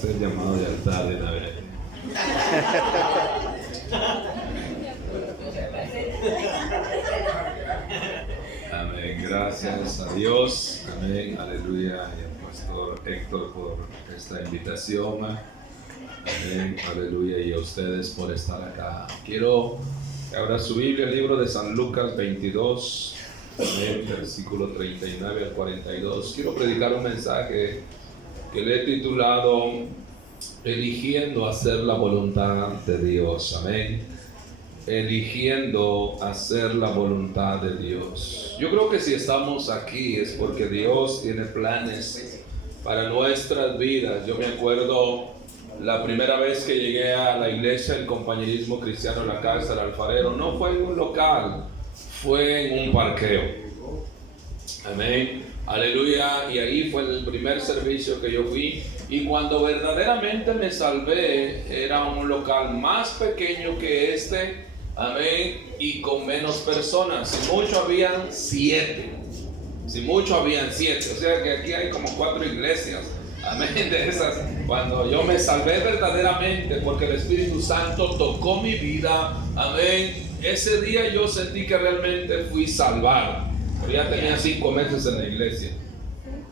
hacer llamado de altar de una vez. Amén, gracias a Dios, amén, aleluya, y al pastor Héctor por esta invitación, amén, aleluya, y a ustedes por estar acá. Quiero que abra su Biblia, el libro de San Lucas 22, amén, versículo 39 al 42. Quiero predicar un mensaje que le he titulado Eligiendo hacer la voluntad de Dios, amén. Eligiendo hacer la voluntad de Dios. Yo creo que si estamos aquí es porque Dios tiene planes para nuestras vidas. Yo me acuerdo la primera vez que llegué a la iglesia, el Compañerismo Cristiano en la Casa del Alfarero, no fue en un local, fue en un parqueo. Amén, aleluya, y ahí fue el primer servicio que yo fui, y cuando verdaderamente me salvé, era un local más pequeño que este, amén, y con menos personas. Si mucho habían 7, o sea que aquí hay como 4 iglesias, amén, de esas. Cuando yo me salvé verdaderamente, porque el Espíritu Santo tocó mi vida, amén, ese día yo sentí que realmente fui salvado. Pero ya tenía 5 meses en la iglesia,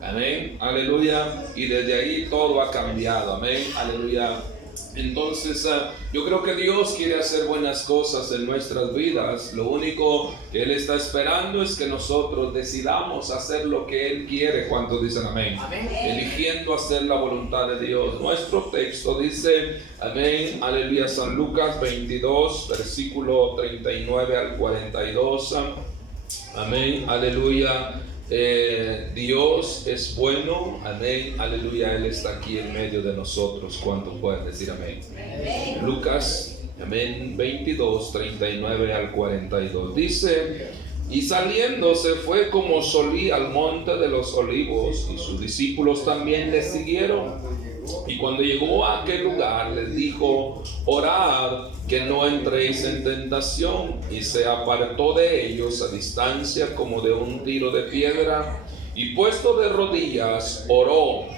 amén, aleluya, y desde ahí todo ha cambiado, amén, aleluya. Entonces yo creo que Dios quiere hacer buenas cosas en nuestras vidas. Lo único que Él está esperando es que nosotros decidamos hacer lo que Él quiere. ¿Cuántos dicen amén? Amén. Eligiendo hacer la voluntad de Dios. Nuestro texto dice, amén, aleluya, San Lucas 22, versículo 39 al 42. Amén, aleluya. Dios es bueno, amén, aleluya, Él está aquí en medio de nosotros. ¿Cuántos pueden decir amén? Amén. Lucas, amén, 22, 39 al 42, dice: y saliendo se fue como solía al monte de los olivos, y sus discípulos también le siguieron. Y cuando llegó a aquel lugar, les dijo: orad que no entréis en tentación. Y se apartó de ellos a distancia como de un tiro de piedra, y puesto de rodillas oró,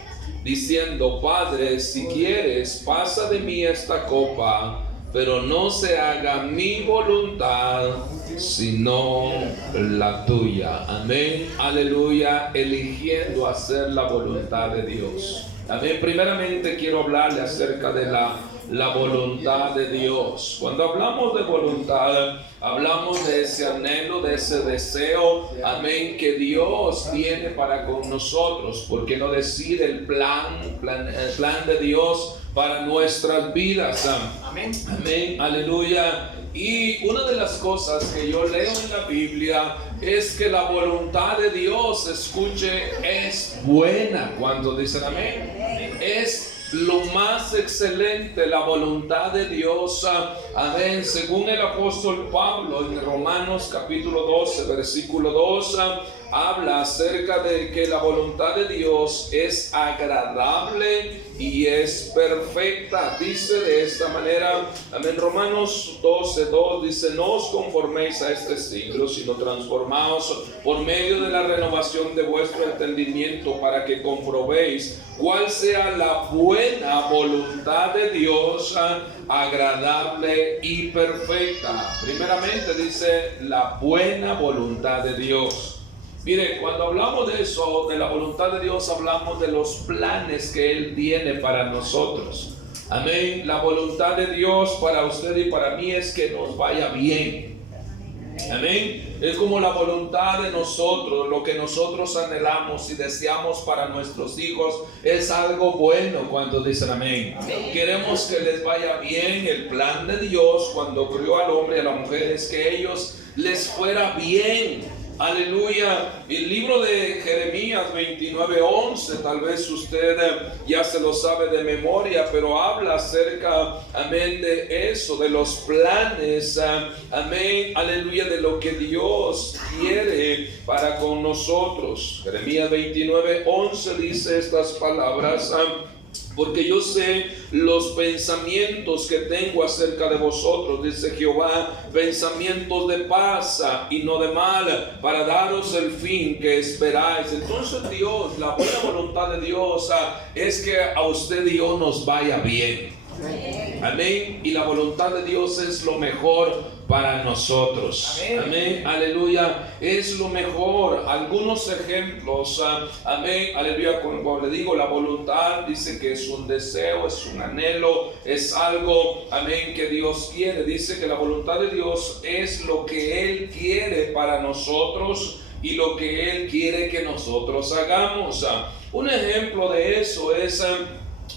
diciendo: Padre, si quieres, pasa de mí esta copa, pero no se haga mi voluntad, sino la tuya. Amén, aleluya, eligiendo hacer la voluntad de Dios. Amén. Primeramente quiero hablarle acerca de la voluntad de Dios. Cuando hablamos de voluntad, hablamos de ese anhelo, de ese deseo, amén, que Dios tiene para con nosotros. ¿Por qué no decir el plan de Dios para nuestras vidas? Amén, amén, aleluya. Y una de las cosas que yo leo en la Biblia es que la voluntad de Dios, escuche, es buena. Cuando dicen amén, es lo más excelente, la voluntad de Dios, amén. Según el apóstol Pablo en Romanos capítulo 12, versículo 2, habla acerca de que la voluntad de Dios es agradable y es perfecta. Dice de esta manera, amén, Romanos 12:2 dice: no os conforméis a este siglo, sino transformaos por medio de la renovación de vuestro entendimiento, para que comprobéis cuál sea la buena voluntad de Dios, agradable y perfecta. Primeramente dice la buena voluntad de Dios. Mire, cuando hablamos de eso, de la voluntad de Dios, hablamos de los planes que Él tiene para nosotros. Amén. La voluntad de Dios para usted y para mí es que nos vaya bien. Amén. Es como la voluntad de nosotros, lo que nosotros anhelamos y deseamos para nuestros hijos es algo bueno. Cuando dicen amén. Amén. Queremos que les vaya bien. El plan de Dios cuando creó al hombre y a la mujer es que ellos les fuera bien. Aleluya. El libro de Jeremías 29:11, tal vez usted ya se lo sabe de memoria, pero habla acerca, amén, de eso, de los planes, amén, aleluya, de lo que Dios quiere para con nosotros. Jeremías 29:11 dice estas palabras: porque yo sé los pensamientos que tengo acerca de vosotros, dice Jehová, pensamientos de paz y no de mal, para daros el fin que esperáis. Entonces Dios, la buena voluntad de Dios es que a usted y yo nos vaya bien. Amén. Y la voluntad de Dios es lo mejor para nosotros. Amén. Aleluya. Es lo mejor. Algunos ejemplos. Amén. Aleluya. Como le digo, la voluntad dice que es un deseo, es un anhelo, es algo, amén, que Dios quiere. Dice que la voluntad de Dios es lo que Él quiere para nosotros y lo que Él quiere que nosotros hagamos. Un ejemplo de eso es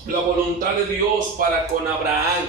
la voluntad de Dios para con Abraham.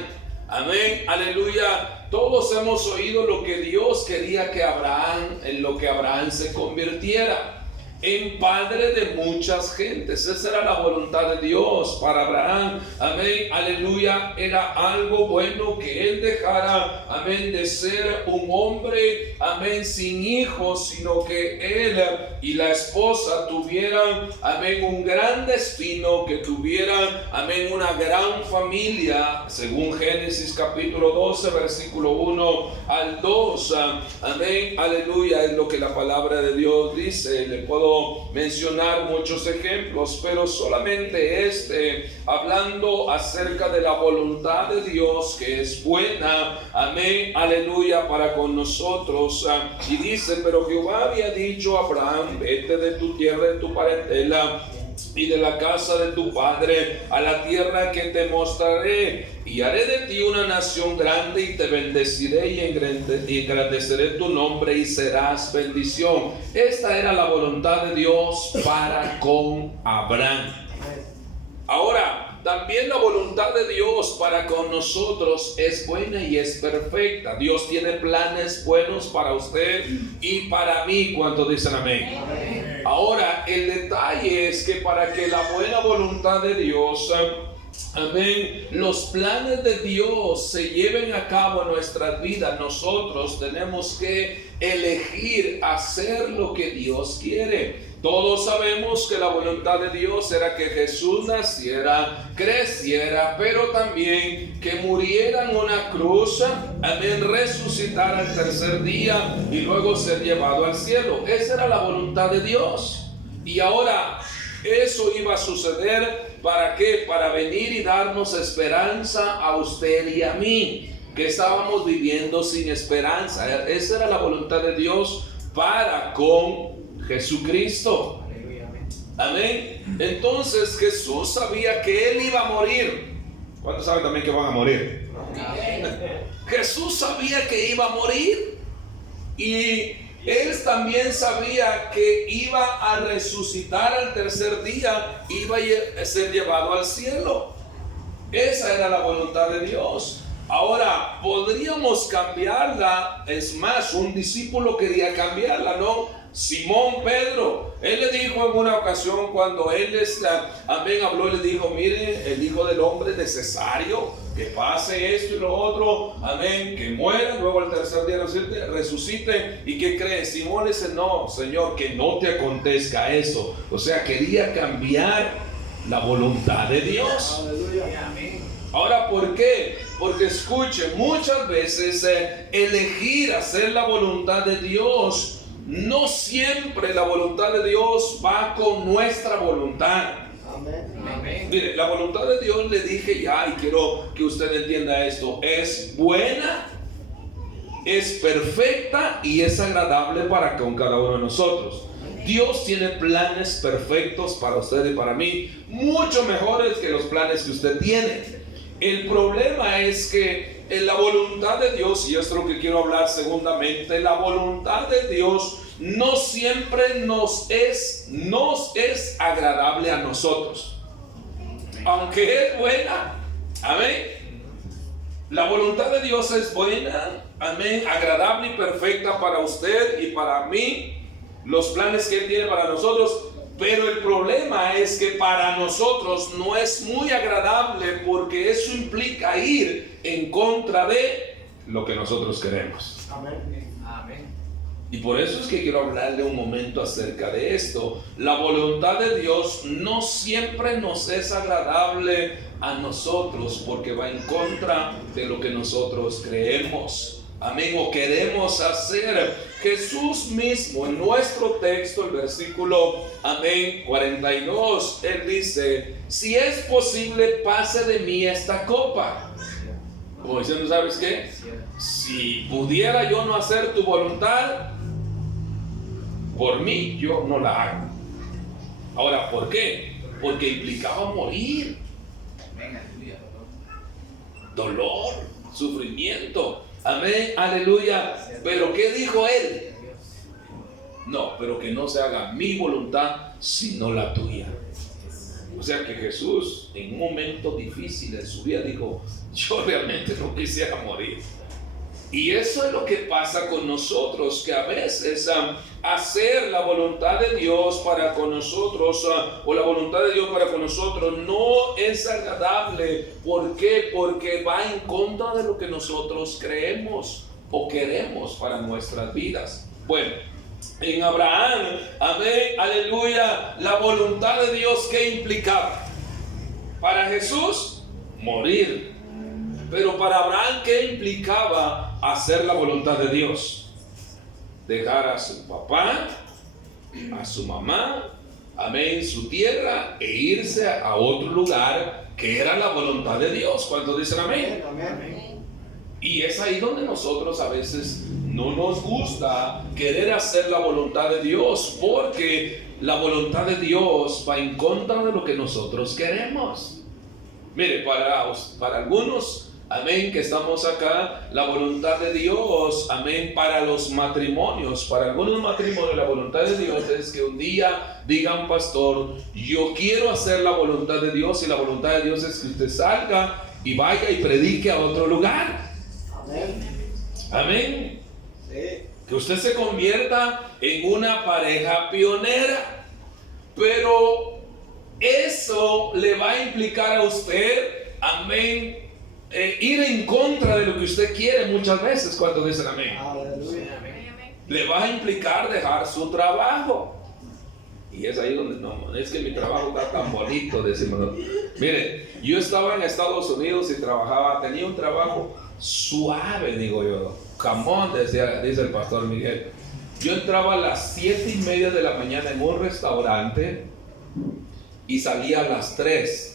Amén, aleluya. Todos hemos oído lo que Dios quería que Abraham, en lo que Abraham se convirtiera en padre de muchas gentes. Esa era la voluntad de Dios para Abraham. Amén, aleluya. Era algo bueno que él dejara, amén, de ser un hombre, amén, sin hijos, sino que él y la esposa tuvieran, amén, un gran destino, que tuvieran, amén, una gran familia, según Génesis capítulo 12, versículo 1 al 2. Amén, aleluya, es lo que la palabra de Dios dice. Le puedo mencionar muchos ejemplos, pero solamente hablando acerca de la voluntad de Dios, que es buena, amén, aleluya, para con nosotros. Y dice: pero Jehová había dicho a Abraham, vete de tu tierra, de tu parentela y de la casa de tu padre a la tierra que te mostraré, y haré de ti una nación grande, y te bendeciré y engrandeceré tu nombre, y serás bendición. Esta era la voluntad de Dios para con Abraham. Ahora, también la voluntad de Dios para con nosotros es buena y es perfecta. Dios tiene planes buenos para usted y para mí. ¿Cuántos dicen amén? Amén. Ahora, el detalle es que para que la buena voluntad de Dios, amén, los planes de Dios se lleven a cabo en nuestras vidas, nosotros tenemos que elegir hacer lo que Dios quiere. Todos sabemos que la voluntad de Dios era que Jesús naciera, creciera, pero también que muriera en una cruz, amén, resucitar al tercer día y luego ser llevado al cielo. Esa era la voluntad de Dios. Y ahora eso iba a suceder, ¿para qué? Para venir y darnos esperanza a usted y a mí, que estábamos viviendo sin esperanza. Esa era la voluntad de Dios para con Jesucristo. Amén. Entonces Jesús sabía que Él iba a morir. ¿Cuántos saben también que van a morir? Jesús sabía que iba a morir, y Él también sabía que iba a resucitar al tercer día, iba a ser llevado al cielo. Esa era la voluntad de Dios. Ahora, podríamos cambiarla. Es más, un discípulo quería cambiarla, ¿no? Simón Pedro, él le dijo en una ocasión, cuando él amén, habló, le dijo: mire, el Hijo del Hombre es necesario que pase esto y lo otro, amén, que muera, luego al tercer día resucite. ¿Y qué cree? Simón le dice: no, Señor, que no te acontezca eso. O sea, quería cambiar la voluntad de Dios. Aleluya. Amén. Ahora, ¿por qué? Porque escuche, muchas veces elegir hacer la voluntad de Dios, no siempre la voluntad de Dios va con nuestra voluntad. Amén. Mire, la voluntad de Dios, le dije ya, y quiero que usted entienda esto, es buena, es perfecta y es agradable para con cada uno de nosotros. Dios tiene planes perfectos para usted y para mí, mucho mejores que los planes que usted tiene. El problema es que en la voluntad de Dios, y esto es lo que quiero hablar segundamente, la voluntad de Dios no siempre nos es agradable a nosotros, aunque es buena. Amén. La voluntad de Dios es buena, amén, agradable y perfecta para usted y para mí, los planes que Él tiene para nosotros. Pero el problema es que para nosotros no es muy agradable, porque eso implica ir en contra de lo que nosotros queremos. Amén. Amén. Y por eso es que quiero hablarle un momento acerca de esto. La voluntad de Dios no siempre nos es agradable a nosotros porque va en contra de lo que nosotros creemos. Amén, o queremos hacer. Jesús mismo en nuestro texto, el versículo, amén, 42, Él dice, si es posible, pase de mí esta copa. Como diciendo, ¿sabes qué? Si pudiera yo no hacer tu voluntad, por mí yo no la hago. Ahora, ¿por qué? Porque implicaba morir. Dolor, sufrimiento. Amén, aleluya. Pero ¿qué dijo Él? No, pero que no se haga mi voluntad sino la tuya. O sea que Jesús en un momento difícil en su vida dijo, yo realmente no quisiera morir. Y eso es lo que pasa con nosotros, que a veces hacer la voluntad de Dios para con nosotros, o la voluntad de Dios para con nosotros, no es agradable. ¿Por qué? Porque va en contra de lo que nosotros creemos o queremos para nuestras vidas. Bueno, en Abraham, amén, aleluya, la voluntad de Dios, ¿qué implicaba? Para Jesús, morir. Pero para Abraham, ¿qué implicaba hacer la voluntad de Dios? Dejar a su papá, a su mamá, amén, su tierra, e irse a otro lugar que era la voluntad de Dios. ¿Cuántos dicen amén? Amén. Y es ahí donde nosotros a veces no nos gusta querer hacer la voluntad de Dios, porque la voluntad de Dios va en contra de lo que nosotros queremos. Mire, para algunos, amén, que estamos acá, la voluntad de Dios, amén, para los matrimonios, para algunos matrimonios, la voluntad de Dios es que un día digan, pastor, yo quiero hacer la voluntad de Dios, y la voluntad de Dios es que usted salga y vaya y predique a otro lugar. Amén. Amén. Sí. Que usted se convierta en una pareja pionera, pero eso le va a implicar a usted, amén, ir en contra de lo que usted quiere muchas veces. Cuando dicen amén. Aleluya. Le va a implicar dejar su trabajo. Y es ahí donde no, es que mi trabajo está tan bonito, decimos. Mire, yo estaba en Estados Unidos y trabajaba, tenía un trabajo suave, digo yo. Camón, dice el pastor Miguel. Yo entraba a las 7:30 de la mañana en un restaurante y salía a las 3.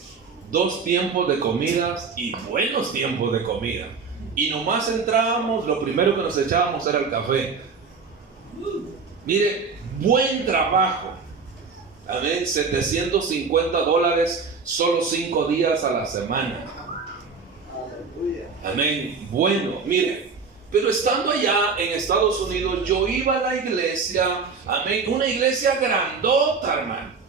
2 tiempos de comidas y buenos tiempos de comida. Y nomás entrábamos, lo primero que nos echábamos era el café. Mire, buen trabajo. Amén, $750, solo 5 días a la semana. Amén, bueno, mire. Pero estando allá en Estados Unidos, yo iba a la iglesia, amén, una iglesia grandota, hermano.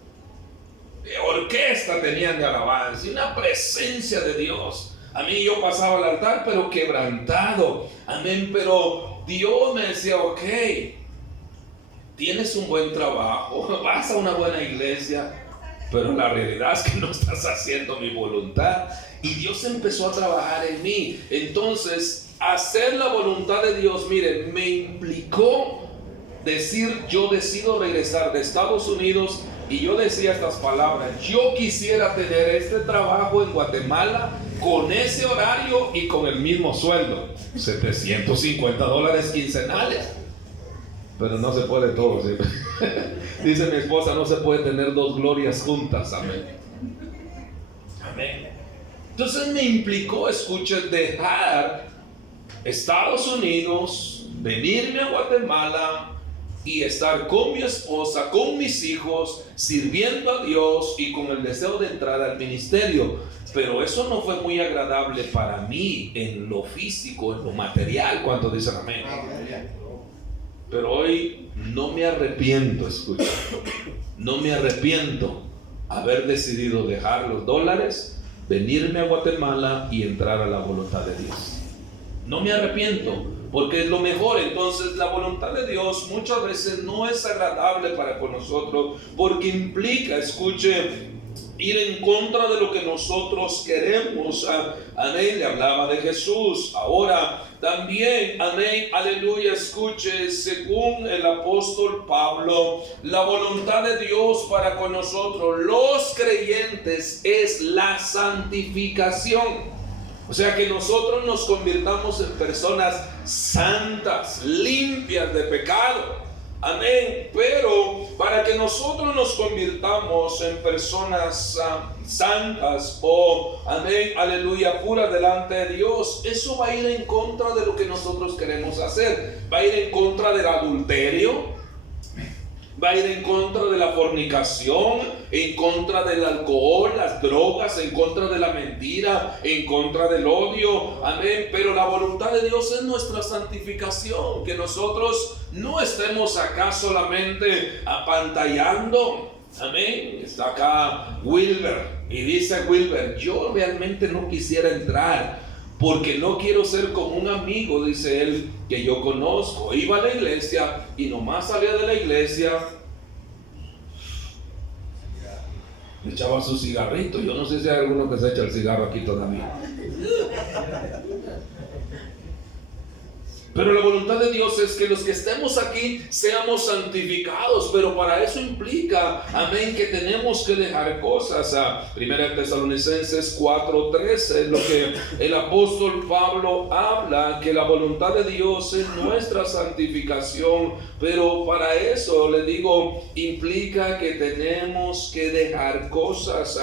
Orquesta tenían de alabanza y una presencia de Dios. A mí yo pasaba al altar pero quebrantado, amén, pero Dios me decía, ok, tienes un buen trabajo, vas a una buena iglesia, pero la realidad es que no estás haciendo mi voluntad. Y Dios empezó a trabajar en mí. Entonces, hacer la voluntad de Dios, mire, me implicó decir, yo decido regresar de Estados Unidos. Y yo decía estas palabras, yo quisiera tener este trabajo en Guatemala con ese horario y con el mismo sueldo, $750 quincenales. Pero no se puede todo, ¿sí? Dice mi esposa, no se puede tener 2 glorias juntas, amén. Amén. Entonces me implicó, escuche, dejar Estados Unidos, venirme a Guatemala y estar con mi esposa, con mis hijos, sirviendo a Dios y con el deseo de entrar al ministerio. Pero eso no fue muy agradable para mí en lo físico, en lo material, cuando dicen amén. Pero hoy no me arrepiento, escucha, no me arrepiento haber decidido dejar los dólares, venirme a Guatemala y entrar a la voluntad de Dios. No me arrepiento, porque es lo mejor. Entonces la voluntad de Dios muchas veces no es agradable para con nosotros, porque implica, escuche, ir en contra de lo que nosotros queremos. Amén, le hablaba de Jesús. Ahora también, amén, aleluya, escuche, según el apóstol Pablo, la voluntad de Dios para con nosotros, los creyentes, es la santificación. O sea, que nosotros nos convirtamos en personas santas, limpias de pecado. Amén. Pero para que nosotros nos convirtamos en personas santas o, amén, aleluya, pura delante de Dios, eso va a ir en contra de lo que nosotros queremos hacer. Va a ir en contra del adulterio, va a ir en contra de la fornicación, en contra del alcohol, las drogas, en contra de la mentira, en contra del odio. Amén. Pero la voluntad de Dios es nuestra santificación, que nosotros no estemos acá solamente apantallando. Amén. Está acá Wilber y dice Wilber: yo realmente no quisiera entrar porque no quiero ser como un amigo, dice él, que yo conozco. Iba a la iglesia y nomás salía de la iglesia, echaba su cigarrito. Yo no sé si hay alguno que se echa el cigarro aquí todavía. Pero la voluntad de Dios es que los que estemos aquí seamos santificados, pero para eso implica, amén, que tenemos que dejar cosas. Primera Tesalonicenses 4:13 es lo que el apóstol Pablo habla, que la voluntad de Dios es nuestra santificación, pero para eso, le digo, implica que tenemos que dejar cosas.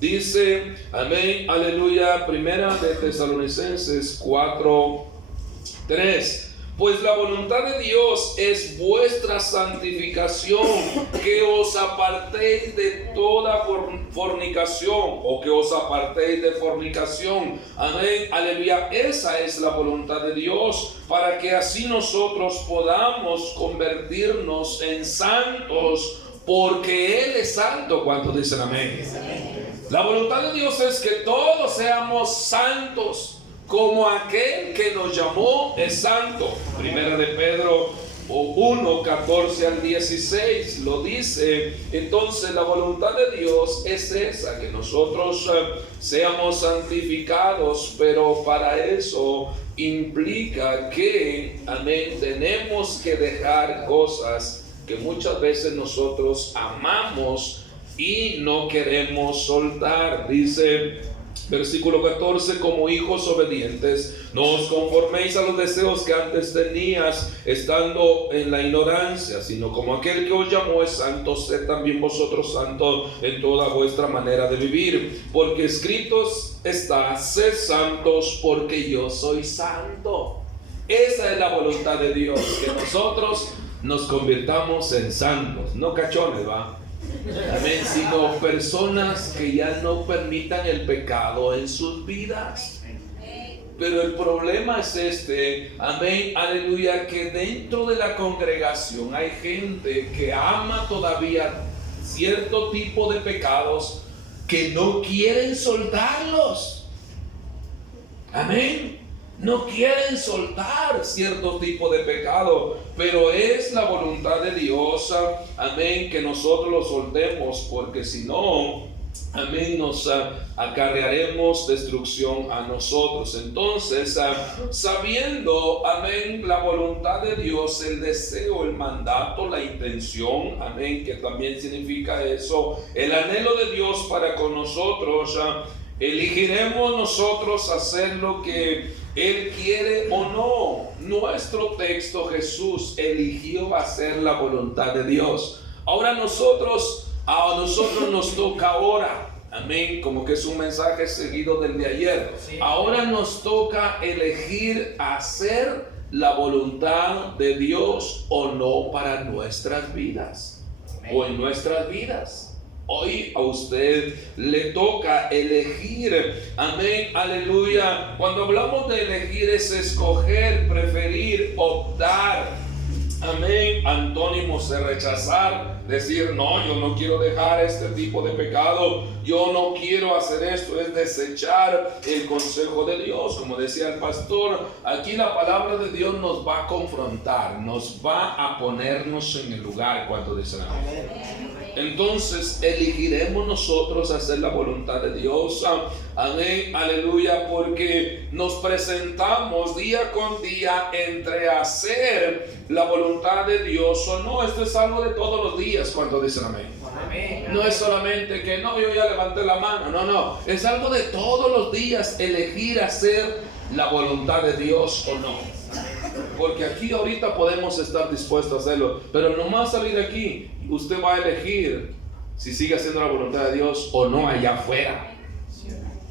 Dice, amén, aleluya, Primera de Tesalonicenses 4:3, pues la voluntad de Dios es vuestra santificación, que os apartéis de toda fornicación, o que os apartéis de fornicación. Amén, aleluya. Esa es la voluntad de Dios, para que así nosotros podamos convertirnos en santos, porque Él es santo. ¿Cuántos dicen amén? La voluntad de Dios es que todos seamos santos, como aquel que nos llamó es santo. Primera de Pedro 1:14-16 lo dice. Entonces la voluntad de Dios es esa, que nosotros seamos santificados, pero para eso implica que, amén, tenemos que dejar cosas que muchas veces nosotros amamos y no queremos soltar. Dice versículo 14: como hijos obedientes, no os conforméis a los deseos que antes tenías estando en la ignorancia, sino como aquel que os llamó es santo, sed también vosotros santos en toda vuestra manera de vivir, porque escritos está: sed santos porque yo soy santo. Esa es la voluntad de Dios, que nosotros nos convirtamos en santos, no cachones, ¿va? Amén, sino personas que ya no permitan el pecado en sus vidas. Pero el problema es amén, aleluya, que dentro de la congregación hay gente que ama todavía cierto tipo de pecados que no quieren soltarlos. Amén. No quieren soltar cierto tipo de pecado, pero es la voluntad de Dios, amén, que nosotros lo soltemos, porque si no, amén, nos acarrearemos destrucción a nosotros. Entonces, sabiendo, amén, la voluntad de Dios, el deseo, el mandato, la intención, amén, que también significa eso, el anhelo de Dios para con nosotros, elegiremos nosotros hacer lo que Él quiere o no. Nuestro texto, Jesús eligió hacer la voluntad de Dios. Ahora a nosotros nos toca ahora. Amén, como que es un mensaje seguido del de ayer. Ahora nos toca elegir hacer la voluntad de Dios o no para nuestras vidas. O en nuestras vidas. Hoy a usted le toca elegir. Amén, aleluya. Cuando hablamos de elegir es escoger, preferir, optar. Amén, antónimos de rechazar, decir no, yo no quiero dejar este tipo de pecado, yo no quiero hacer esto, es desechar el consejo de Dios. Como decía el pastor, aquí la palabra de Dios nos va a confrontar, nos va a ponernos en el lugar. Cuando dicen amén. Entonces elegiremos nosotros hacer la voluntad de Dios. Amén, aleluya, porque nos presentamos día con día entre hacer la voluntad de Dios o no. Esto es algo de todos los días. ¿Cuántos dicen amén? Amén. No es solamente que no, yo ya levanté la mano. No, es algo de todos los días elegir hacer la voluntad de Dios o no. Porque aquí ahorita podemos estar dispuestos a hacerlo, pero nomás salir de aquí, usted va a elegir si sigue haciendo la voluntad de Dios o no allá afuera.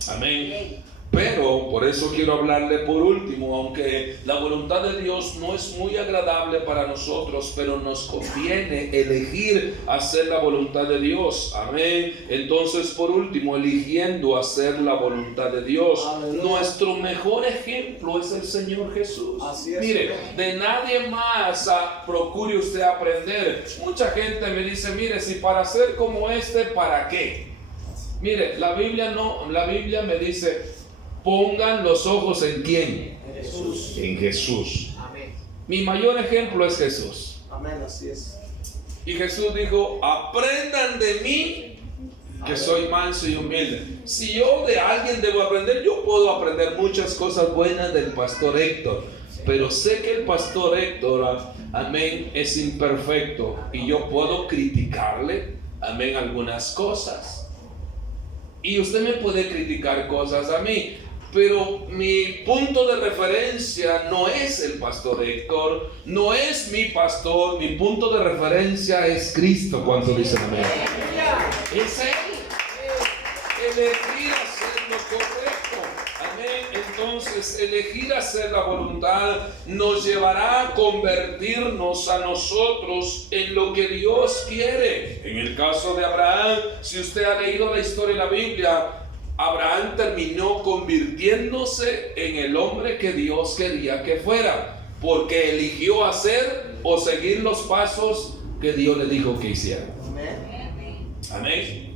Amén. Pero por eso quiero hablarle por último, aunque la voluntad de Dios no es muy agradable para nosotros, pero nos conviene elegir hacer la voluntad de Dios. Amén. Entonces, por último, eligiendo hacer la voluntad de Dios. Aleluya. Nuestro mejor ejemplo es el Señor Jesús. Así es. Mire, de nadie más procure usted aprender. Mucha gente me dice, mire, si para ser como ¿para qué? Mire, la Biblia me dice, pongan los ojos ¿en quién? En Jesús. En Jesús. Amén. Mi mayor ejemplo es Jesús. Amén, así es. Y Jesús dijo, aprendan de mí, que soy manso y humilde. Si yo de alguien debo aprender, yo puedo aprender muchas cosas buenas del pastor Héctor. Pero sé que el pastor Héctor, amén, es imperfecto. Y yo puedo criticarle, amén, algunas cosas. Y usted me puede criticar cosas a mí, pero mi punto de referencia no es el pastor Héctor, no es mi pastor, mi punto de referencia es Cristo. ¿Cuánto dicen amén? Es Él. Elegir hacer lo correcto. Amén. Entonces, elegir hacer la voluntad nos llevará a convertirnos a nosotros en lo que Dios quiere. En el caso de Abraham, si usted ha leído la historia de la Biblia, Abraham terminó convirtiéndose en el hombre que Dios quería que fuera, porque eligió hacer o seguir los pasos que Dios le dijo que hiciera. Amén.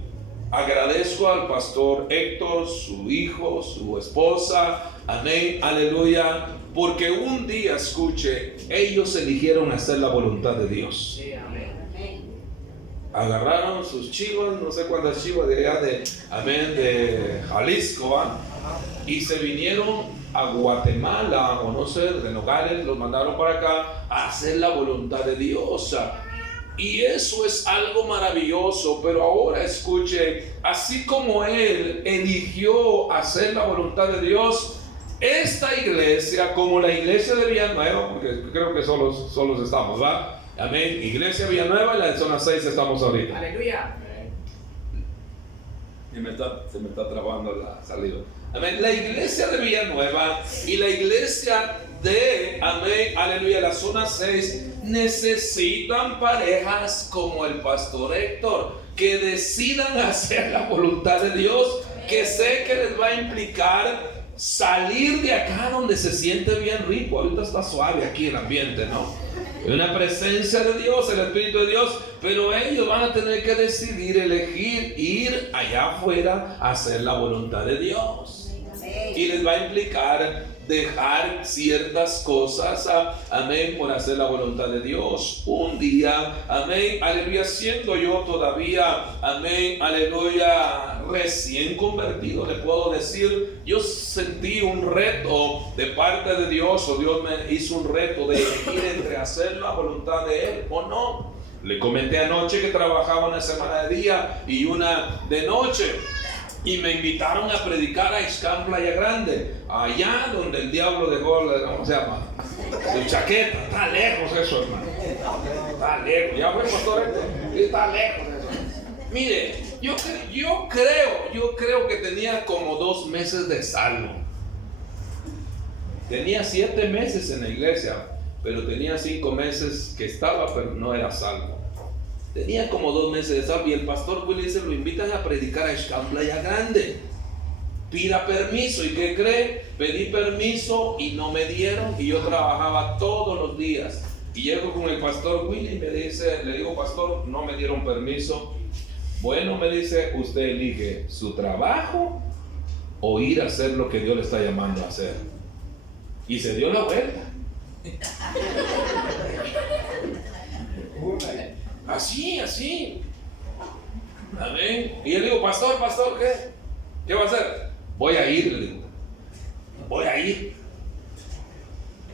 Agradezco al pastor Héctor, su hijo, su esposa, amén, aleluya, porque un día, escuche, ellos eligieron hacer la voluntad de Dios. Sí, amén. Agarraron sus chivas, no sé cuántas chivas de allá de Jalisco, y se vinieron a Guatemala, o no sé, de Nogales, los mandaron para acá a hacer la voluntad de Dios. Y eso es algo maravilloso. Pero ahora escuche, así como él eligió hacer la voluntad de Dios, esta iglesia, como la iglesia de Villanueva, porque creo que solos estamos, ¿va? Amén. Iglesia Villanueva y la de zona 6 estamos ahorita. Aleluya. Y se me está trabando la salida. Amén. La iglesia de Villanueva y la iglesia de, amén, aleluya, la zona 6 necesitan parejas como el pastor Héctor, que decidan hacer la voluntad de Dios, que sé que les va a implicar salir de acá donde se siente bien rico. Ahorita está suave aquí el ambiente, ¿no? Hay una presencia de Dios, el Espíritu de Dios, pero ellos van a tener que decidir, elegir, ir allá afuera a hacer la voluntad de Dios. Y les va a implicar dejar ciertas cosas, amén, por hacer la voluntad de Dios. Un día, amén, aleluya, siendo yo todavía, amén, aleluya, recién convertido, le puedo decir, yo sentí un reto de parte de Dios, o Dios me hizo un reto de elegir entre hacer la voluntad de Él o no. Le comenté anoche que trabajaba una semana de día y una de noche. Y me invitaron a predicar a Ixcán, Playa Grande, allá donde el diablo dejó, ¿cómo se llama? El chaqueta. Está lejos eso, hermano. Está lejos. ¿Ya fue, pastor? Está lejos eso. Mire, yo creo que tenía como 2 meses de salvo. Tenía 7 meses en la iglesia, pero tenía 5 meses que estaba, pero no era salvo. Tenía como 2 meses de salvo y el pastor Willy dice, lo invitan a predicar a Ixcán, Playa Grande. Pida permiso. ¿Y qué cree? Pedí permiso y no me dieron, y yo trabajaba todos los días. Y llego con el pastor Willy y me dice, le digo, pastor, no me dieron permiso. Bueno, me dice, usted elige su trabajo o ir a hacer lo que Dios le está llamando a hacer. Y se dio la vuelta. Así. Amén. Y yo le digo, pastor, ¿qué? ¿Qué va a hacer? Voy a ir, le digo. Voy a ir.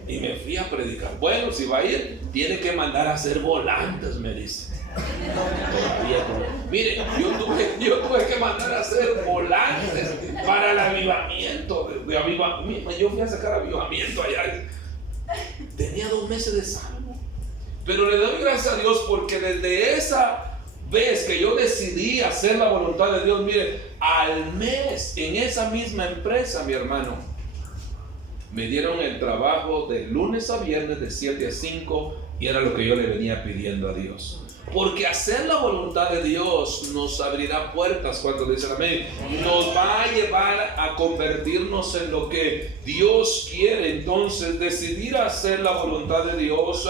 Y me fui a predicar. Bueno, si va a ir, tiene que mandar a hacer volantes, me dice. Todavía no. Mire, yo tuve que mandar a hacer volantes para el avivamiento. Yo fui a sacar avivamiento allá. Tenía 2 meses de salvo. Pero le doy gracias a Dios porque desde esa vez que yo decidí hacer la voluntad de Dios, mire, al mes en esa misma empresa, mi hermano, me dieron el trabajo de lunes a viernes de 7 a 5 y era lo que yo le venía pidiendo a Dios. Porque hacer la voluntad de Dios nos abrirá puertas, cuando dicen amén. Nos va a llevar a convertirnos en lo que Dios quiere. Entonces, decidir hacer la voluntad de Dios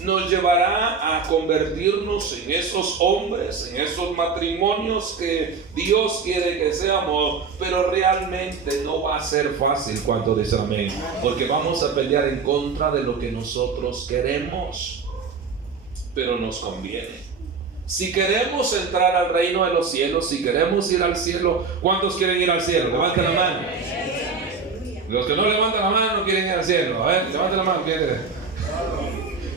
nos llevará a convertirnos en esos hombres, en esos matrimonios que Dios quiere que seamos. Pero realmente no va a ser fácil, cuando dicen amén. Porque vamos a pelear en contra de lo que nosotros queremos. Pero nos conviene. Si queremos entrar al reino de los cielos, si queremos ir al cielo, ¿cuántos quieren ir al cielo? Levanten la mano. Los que no levantan la mano no quieren ir al cielo. A ver, levanten la mano.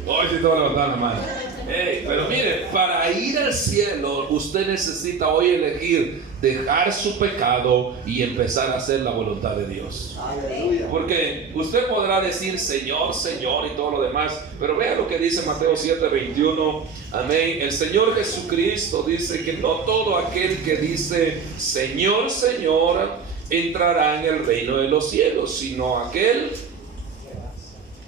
Hoy sí todos levantan la mano. Pero mire, para ir al cielo, usted necesita hoy elegir dejar su pecado y empezar a hacer la voluntad de Dios. Aleluya. Porque usted podrá decir Señor, Señor y todo lo demás, pero vea lo que dice Mateo 7:21. Amén. El Señor Jesucristo dice que no todo aquel que dice Señor, Señor entrará en el reino de los cielos, sino aquel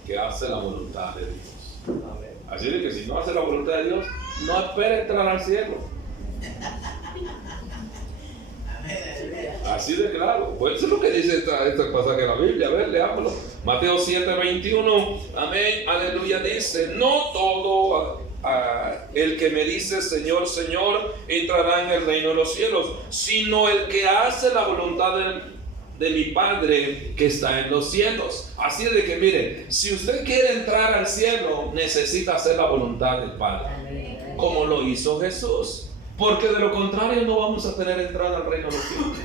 que hace la voluntad de Dios. Así de que si no hace la voluntad de Dios, no espera entrar al cielo. Así de claro. Pues eso es lo que dice este pasaje de la Biblia. A ver, leámoslo. Mateo 7:21. Amén, aleluya. Dice: no todo el que me dice Señor, Señor entrará en el reino de los cielos, sino el que hace la voluntad de mi Padre que está en los cielos. Así de que mire, si usted quiere entrar al cielo, necesita hacer la voluntad del Padre, como lo hizo Jesús. Porque de lo contrario no vamos a tener entrada al reino de los cielos.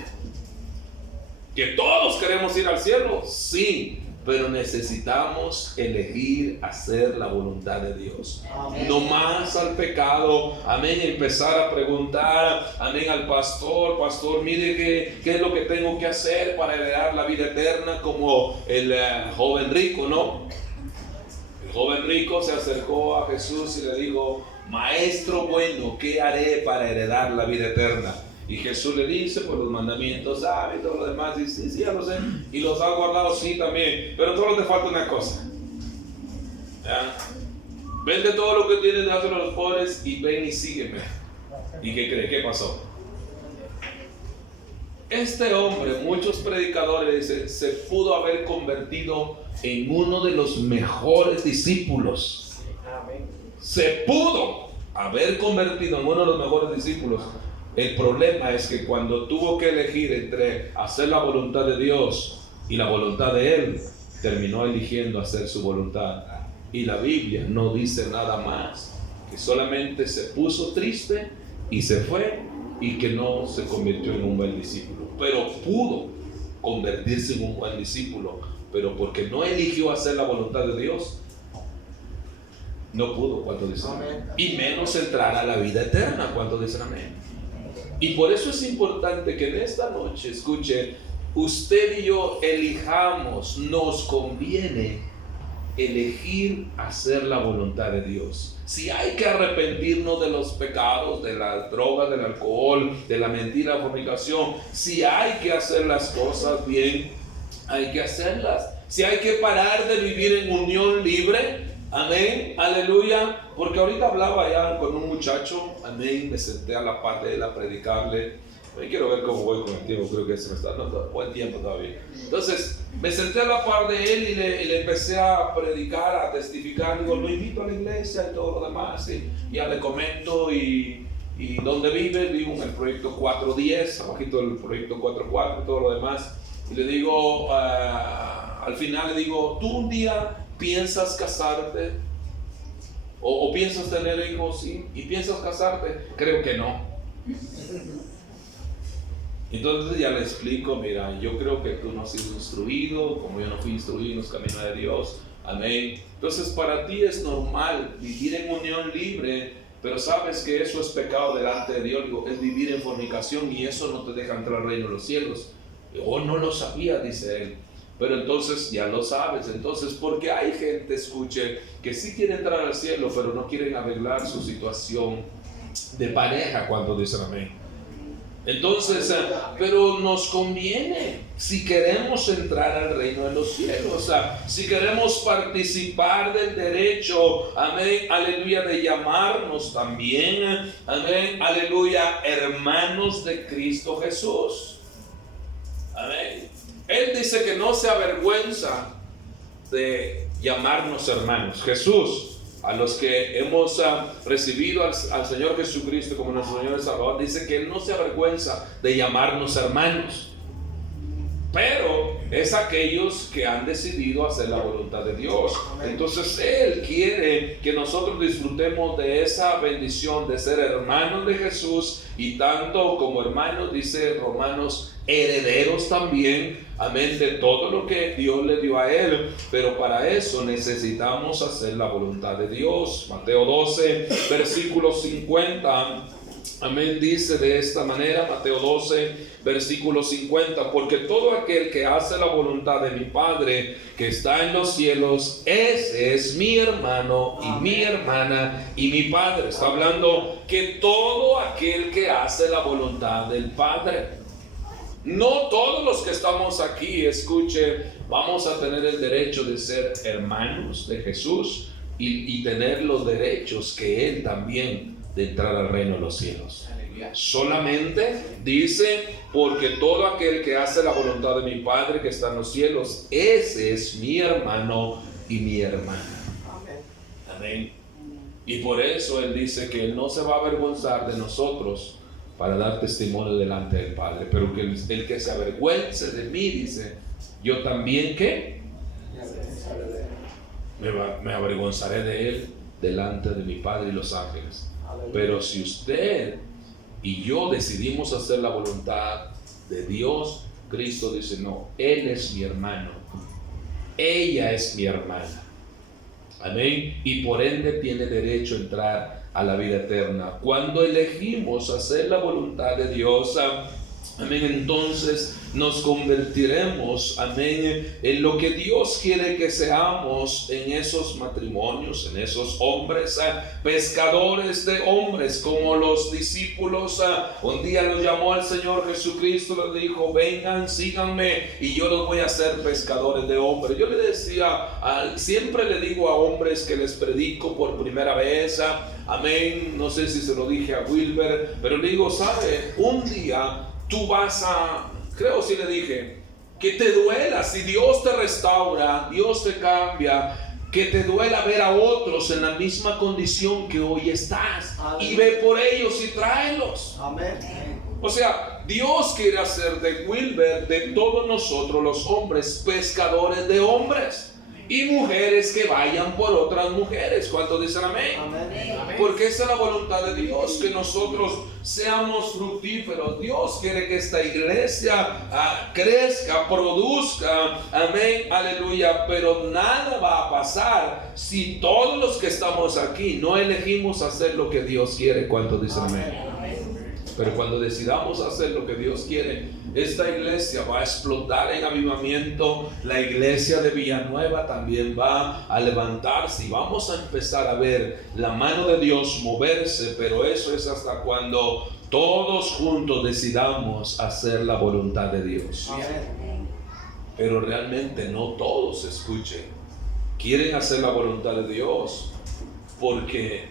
Que todos queremos ir al cielo, sí, pero necesitamos elegir hacer la voluntad de Dios. Amén. No más al pecado. Amén. Empezar a preguntar, amén, al pastor: pastor, mire qué es lo que tengo que hacer para heredar la vida eterna, como el joven rico, ¿no? El joven rico se acercó a Jesús y le dijo: maestro bueno, ¿qué haré para heredar la vida eterna? Y Jesús le dice: pues los mandamientos, ¿sabe? Y todo lo demás. Dice: sí, ya lo sé. Y los ha guardado, sí, también. Pero solo te falta una cosa. ¿Ya? Vende todo lo que tienes, dáselo a los pobres y ven y sígueme. ¿Y qué cree? ¿Qué pasó? Este hombre, muchos predicadores dicen, se pudo haber convertido en uno de los mejores discípulos. Se pudo haber convertido en uno de los mejores discípulos. El problema es que cuando tuvo que elegir entre hacer la voluntad de Dios y la voluntad de Él, terminó eligiendo hacer su voluntad. Y la Biblia no dice nada más, que solamente se puso triste y se fue, y que no se convirtió en un buen discípulo. Pero pudo convertirse en un buen discípulo, pero porque no eligió hacer la voluntad de Dios, no pudo. ¿Cuánto dicen amén? Y menos entrar a la vida eterna. ¿Cuánto dicen amén? Y por eso es importante que en esta noche, escuche, usted y yo elijamos, nos conviene elegir hacer la voluntad de Dios. Si hay que arrepentirnos de los pecados, de las drogas, del alcohol, de la mentira, la fornicación, si hay que hacer las cosas bien, hay que hacerlas. Si hay que parar de vivir en unión libre, amén, aleluya. Porque ahorita hablaba ya con un muchacho, amén, me senté a la par de él a predicarle. Hoy quiero ver cómo voy con el tiempo, creo que se me está dando buen tiempo todavía. Entonces, me senté a la par de él y le empecé a predicar, a testificar. Digo, lo invito a la iglesia y todo lo demás. Y ya le comento y dónde vive. Vivo en el proyecto 410, abajito del proyecto 44 y todo lo demás. Y le digo, al final le digo, ¿tú un día piensas casarte? ¿O piensas tener hijos? ¿Sí? ¿Y piensas casarte? Creo que no. Entonces ya le explico, mira, yo creo que tú no has sido instruido, como yo no fui instruido en los caminos de Dios. Amén. Entonces para ti es normal vivir en unión libre, pero sabes que eso es pecado delante de Dios. Digo, es vivir en fornicación y eso no te deja entrar al reino de los cielos. Oh, no lo sabía, dice él. Pero entonces ya lo sabes. Entonces, porque hay gente, escuche, que sí quiere entrar al cielo, pero no quieren arreglar su situación de pareja cuando dicen amén. Entonces, pero nos conviene si queremos entrar al reino de los cielos, si queremos participar del derecho, amén, aleluya, de llamarnos también, amén, aleluya, hermanos de Cristo Jesús. Amén. Él dice que no se avergüenza de llamarnos hermanos. Jesús, a los que hemos recibido al Señor Jesucristo como nuestro Señor y Salvador, dice que Él no se avergüenza de llamarnos hermanos. Pero es aquellos que han decidido hacer la voluntad de Dios. Entonces Él quiere que nosotros disfrutemos de esa bendición de ser hermanos de Jesús, y tanto como hermanos, dice Romanos, herederos también, amén, de todo lo que Dios le dio a Él. Pero para eso necesitamos hacer la voluntad de Dios. Mateo 12, versículo 50. Amén, dice de esta manera, Mateo 12, versículo 50, porque todo aquel que hace la voluntad de mi Padre que está en los cielos, ese es mi hermano y mi hermana y mi Padre. Está hablando que todo aquel que hace la voluntad del Padre. No todos los que estamos aquí, escuche, vamos a tener el derecho de ser hermanos de Jesús y tener los derechos que Él también de entrar al reino de los cielos. Solamente dice, porque todo aquel que hace la voluntad de mi Padre que está en los cielos, ese es mi hermano y mi hermana. Amén. Y por eso Él dice que Él no se va a avergonzar de nosotros para dar testimonio delante del Padre, pero que el que se avergüence de mí, dice, yo también, ¿qué? Me avergonzaré de Él delante de mi Padre y los ángeles. Pero si usted y yo decidimos hacer la voluntad de Dios, Cristo dice, no, Él es mi hermano, ella es mi hermana. Amén. Y por ende tiene derecho a entrar a la vida eterna. Cuando elegimos hacer la voluntad de Dios, amén, entonces nos convertiremos, amén, en lo que Dios quiere que seamos en esos matrimonios, en esos hombres, pescadores de hombres, como los discípulos. Un día los llamó al Señor Jesucristo, les dijo, vengan, síganme y yo los voy a hacer pescadores de hombres. Yo le decía, siempre le digo a hombres que les predico por primera vez, amén, no sé si se lo dije a Wilber, pero le digo, sabe, un día tú vas a, creo si le dije, que te duela, si Dios te restaura, Dios te cambia, que te duela ver a otros en la misma condición que hoy estás. Amén. Y ve por ellos y tráelos. Amén. O sea, Dios quiere hacer de Wilber, de todos nosotros los hombres, pescadores de hombres. Y mujeres que vayan por otras mujeres. ¿Cuántos dicen amén? Amén? Porque esa es la voluntad de Dios, que nosotros seamos fructíferos. Dios quiere que esta iglesia crezca, produzca, amén, aleluya. Pero nada va a pasar si todos los que estamos aquí no elegimos hacer lo que Dios quiere. ¿Cuántos dicen amén? Pero cuando decidamos hacer lo que Dios quiere, esta iglesia va a explotar en avivamiento. La iglesia de Villanueva también va a levantarse y vamos a empezar a ver la mano de Dios moverse. Pero eso es hasta cuando todos juntos decidamos hacer la voluntad de Dios. Pero realmente no todos, escuchen, quieren hacer la voluntad de Dios porque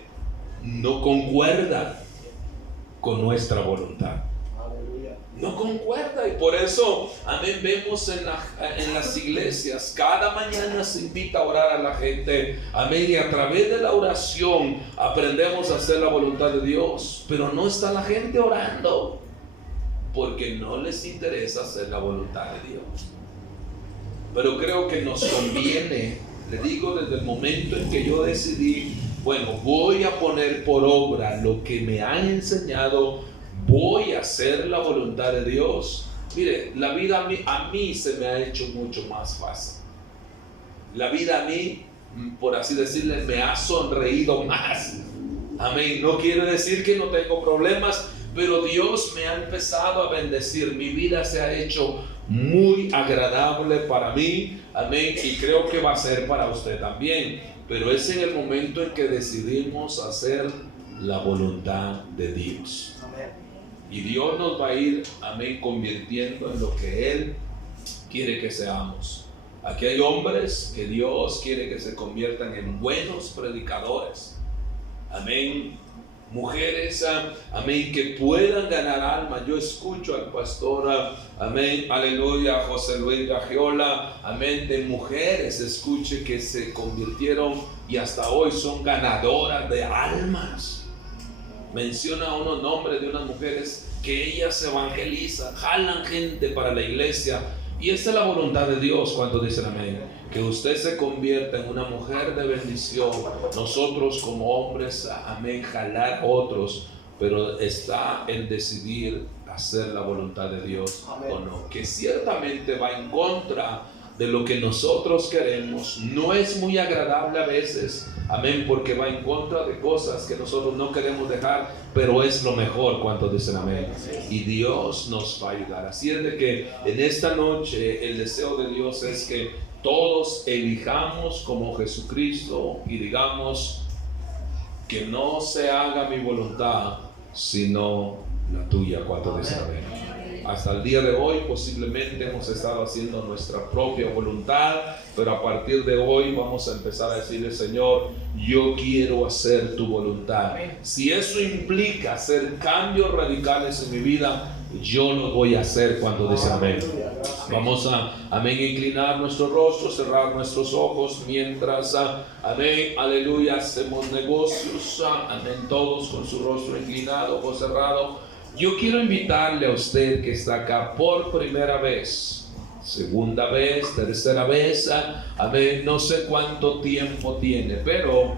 no concuerdan con nuestra voluntad. No concuerda, y por eso, amén, vemos en las iglesias, cada mañana se invita a orar a la gente, amén, y a través de la oración aprendemos a hacer la voluntad de Dios. Pero no está la gente orando porque no les interesa hacer la voluntad de Dios. Pero creo que nos conviene, le digo, desde el momento en que yo decidí, bueno, voy a poner por obra lo que me han enseñado voy a hacer la voluntad de Dios. Mire, la vida a mí se me ha hecho mucho más fácil. La vida a mí, por así decirle, me ha sonreído más. Amén. No quiere decir que no tengo problemas, pero Dios me ha empezado a bendecir. Mi vida se ha hecho muy agradable para mí. Amén. Y creo que va a ser para usted también. Pero es en el momento en que decidimos hacer la voluntad de Dios. Y Dios nos va a ir, amén, convirtiendo en lo que Él quiere que seamos. Aquí hay hombres que Dios quiere que se conviertan en buenos predicadores. Amén. Mujeres, amén, que puedan ganar alma. Yo escucho al pastor, amén, aleluya, José Luis Gagiola, amén, de mujeres, escuche que se convirtieron y hasta hoy son ganadoras de almas. Menciona unos nombres de unas mujeres que ellas evangelizan, jalan gente para la iglesia. Y esta es la voluntad de Dios. Cuando dicen amén, que usted se convierta en una mujer de bendición. Nosotros como hombres, amén, jalar a otros, pero está en decidir hacer la voluntad de Dios, amén, o no, que ciertamente va en contra de lo que nosotros queremos. No es muy agradable a veces, amén, porque va en contra de cosas que nosotros no queremos dejar, pero es lo mejor. Cuando dicen amén, y Dios nos va a ayudar. Así es de que en esta noche el deseo de Dios es que todos elijamos como Jesucristo y digamos: que no se haga mi voluntad sino la tuya. Cuando dicen amén. Hasta el día de hoy posiblemente hemos estado haciendo nuestra propia voluntad, pero a partir de hoy vamos a empezar a decirle: Señor, yo quiero hacer tu voluntad. Si eso implica hacer cambios radicales en mi vida, yo lo voy a hacer. Cuando dice amén. Vamos a, amén, inclinar nuestro rostro, cerrar nuestros ojos mientras, amén, aleluya, hacemos negocios, amén, todos con su rostro inclinado, ojos cerrados. Yo quiero invitarle a usted que está acá por primera vez, segunda vez, tercera vez, amén, no sé cuánto tiempo tiene, pero